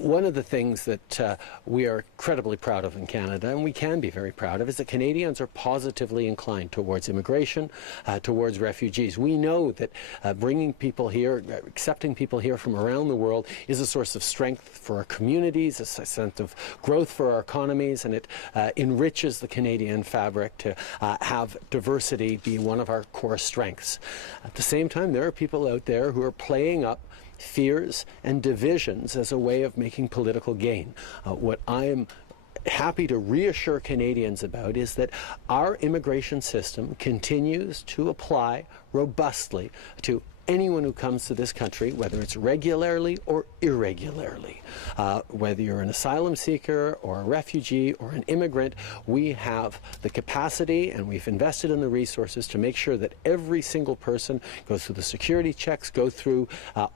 One of the things that we are incredibly proud of in Canada, and we can be very proud of, is that Canadians are positively inclined towards immigration, towards refugees. We know that bringing people here, accepting people here from around the world is a source of strength for our communities, a sense of growth for our economies, and it enriches the Canadian fabric to have diversity be one of our core strengths. At the same time, there are people out there who are playing up fears and divisions as a way of making political gain. What I am happy to reassure Canadians about is that our immigration system continues to apply robustly to anyone who comes to this country, whether it's regularly or irregularly. Whether you're an asylum seeker or a refugee or an immigrant, we have the capacity and we've invested in the resources to make sure that every single person goes through the security checks, go through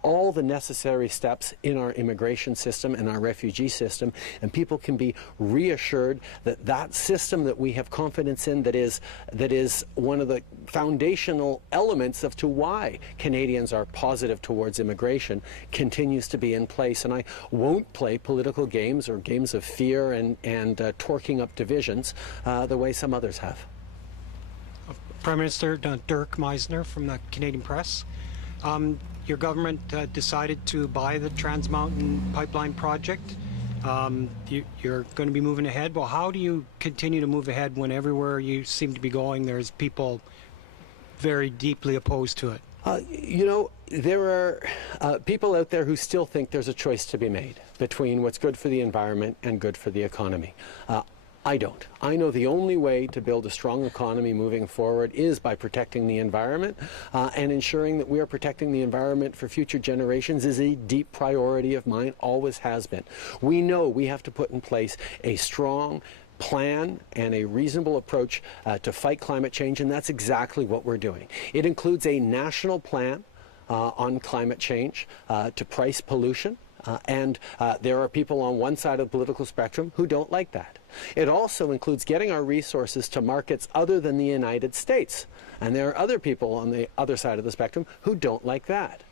all the necessary steps in our immigration system and our refugee system, and people can be reassured that that system that we have confidence in, that is one of the foundational elements of to why Canadians are positive towards immigration, continues to be in place. And I won't play political games or games of fear and torquing up divisions the way some others have. Prime Minister Dirk Meisner from the Canadian Press. Your government decided to buy the Trans Mountain Pipeline project. You're going to be moving ahead. Well, how do you continue to move ahead when everywhere you seem to be going there's people very deeply opposed to it? You know, there are people out there who still think there's a choice to be made between what's good for the environment and good for the economy. I don't. I know the only way to build a strong economy moving forward is by protecting the environment, and ensuring that we are protecting the environment for future generations is a deep priority of mine, always has been. We know we have to put in place a strong plan and a reasonable approach to fight climate change, and that's exactly what we're doing. It includes a national plan on climate change to price pollution, and there are people on one side of the political spectrum who don't like that. It also includes getting our resources to markets other than the United States, and there are other people on the other side of the spectrum who don't like that.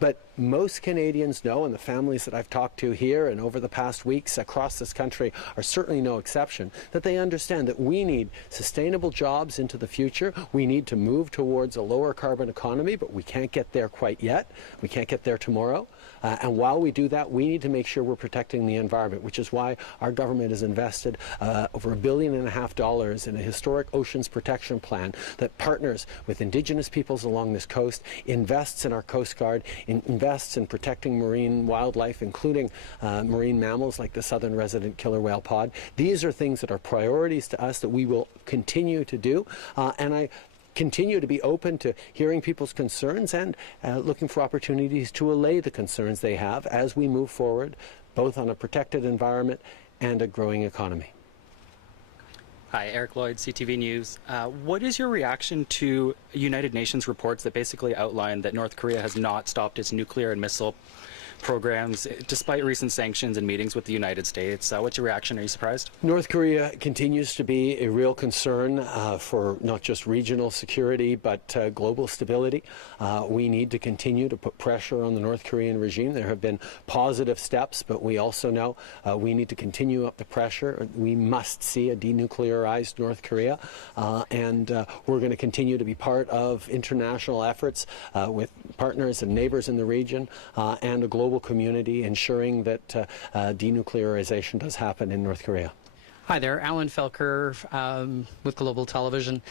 But most Canadians know, and the families that I've talked to here and over the past weeks across this country are certainly no exception, that they understand that we need sustainable jobs into the future. We need to move towards a lower carbon economy, but we can't get there quite yet. We can't get there tomorrow. And while we do that, we need to make sure we're protecting the environment, which is why our government has invested over $1.5 billion in a historic oceans protection plan that partners with Indigenous peoples along this coast, invests in our Coast Guard, invests in protecting marine wildlife, including marine mammals like the southern resident killer whale pod. These are things that are priorities to us that we will continue to do. And I continue to be open to hearing people's concerns and looking for opportunities to allay the concerns they have as we move forward, both on a protected environment and a growing economy. Hi, Eric Lloyd, CTV News. What is your reaction to United Nations reports that basically outline that North Korea has not stopped its nuclear and missile programs despite recent sanctions and meetings with the United States? What's your reaction? Are you surprised? North Korea continues to be a real concern for not just regional security but global stability. We need to continue to put pressure on the North Korean regime. There have been positive steps, but we also know we need to continue up the pressure. We must see a denuclearized North Korea, and we're going to continue to be part of international efforts with partners and neighbors in the region and a global community ensuring that denuclearization does happen in North Korea. Hi there, Alan Felker with Global Television.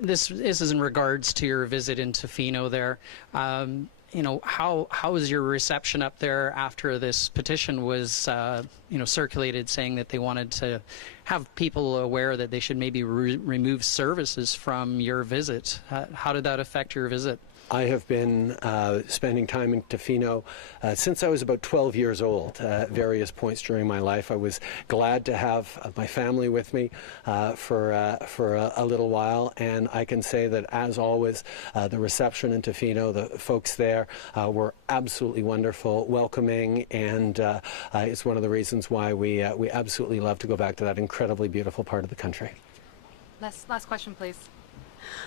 This is in regards to your visit in Tofino there. You know, how was your reception up there after this petition was circulated, saying that they wanted to have people aware that they should maybe remove services from your visit? How did that affect your visit? I have been spending time in Tofino since I was about 12 years old at various points during my life. I was glad to have my family with me for a little while, and I can say that, as always, the reception in Tofino, the folks there were absolutely wonderful, welcoming, and it's one of the reasons why we absolutely love to go back to that incredibly beautiful part of the country. Last question, please.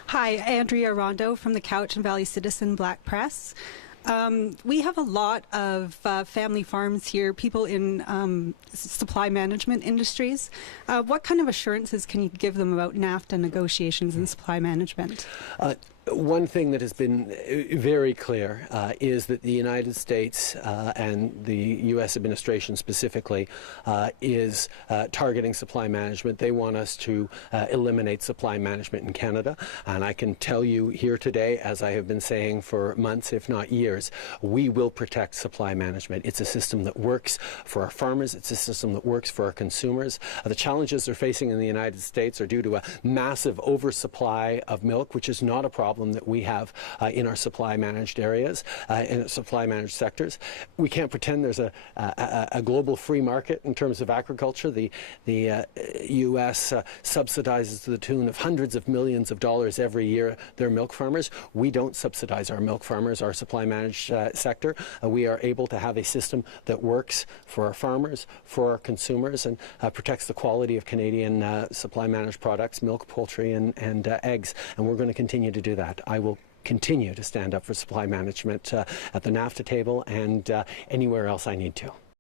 Hi, Andrea Rondo from the Cowichan Valley Citizen Black Press. We have a lot of family farms here, people in supply management industries. What kind of assurances can you give them about NAFTA negotiations and supply management? One thing that has been very clear is that the United States and the U.S. administration specifically is targeting supply management. They want us to eliminate supply management in Canada. And I can tell you here today, as I have been saying for months, if not years, we will protect supply management. It's a system that works for our farmers. It's a system that works for our consumers. The challenges they're facing in the United States are due to a massive oversupply of milk, which is not a problem that we have in our supply managed areas, in supply managed sectors. We can't pretend there's a global free market in terms of agriculture. The U.S. subsidizes to the tune of hundreds of millions of dollars every year their milk farmers. We don't subsidize our milk farmers, our supply managed sector. We are able to have a system that works for our farmers, for our consumers, and protects the quality of Canadian supply managed products, milk, poultry, and eggs. And we're going to continue to do that. I will continue to stand up for supply management at the NAFTA table and anywhere else I need to.